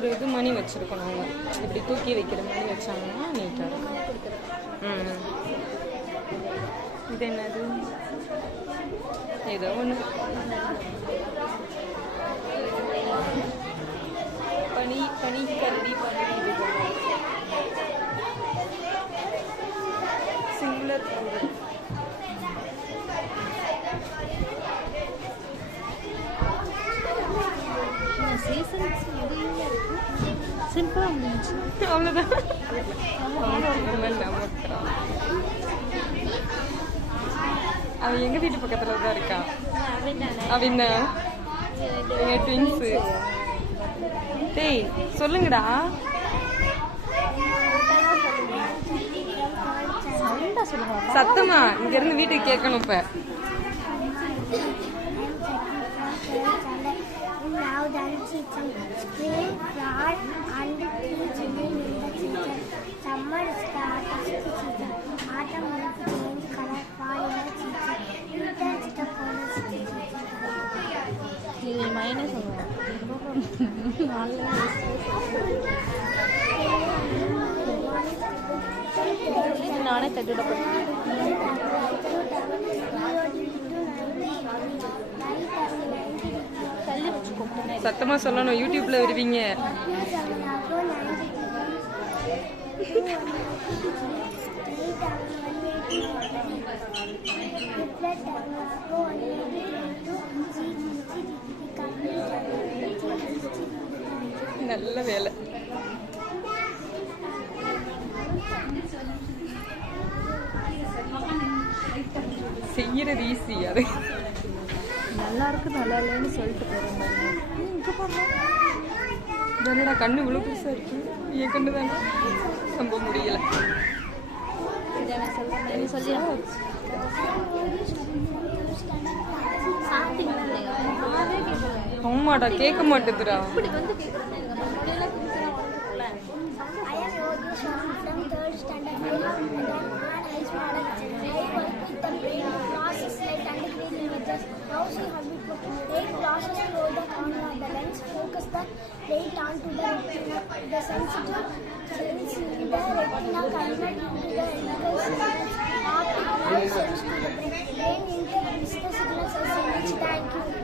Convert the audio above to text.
ஒரு இது மணி வச்சுருக்கணும். அவங்க இப்படி தூக்கி வைக்கிற மணி வச்சாங்கன்னா நீட்டாக இருக்கும். இது என்னது? ஏதோ ஒன்று பனிக்கல்லி இது சிங்குலர் சிம்பிளாக இருந்துச்சு. அவ்வளோதான். அவன் எங்கள் வீட்டு பக்கத்தில் தான் இருக்கான். அவன் எங்கள் ட்வின்ஸு. டேய் சொல்லுங்கடா. சத்தமா இங்கேருந்து வீட்டுக்கு கேட்கணும். இப்போ நானே தட்டுடப்பட்டேன். சத்தமா சொல்லணும், யூடியூப்ல வருவீங்க. நல்ல வேலை. செய்யறது ஈஸி. அது நல்லா இருக்கு நல்லா இல்லைன்னு சொல்லிட்டு போகிறேன். என்னடா கண்ணு இவ்வளோ பெருசாக இருக்கு. என் கண்ணு தானே நம்ப முடியல. ஆமாடா கேட்க மாட்டேதுடா. Housing habit 8 glasses below the corner of the lens. Focus the light onto the retina. The sensitive cells in the retina convert into the electrical signals. Optic nerve sends to the brain. Brain interprets the signals as image. Thank you.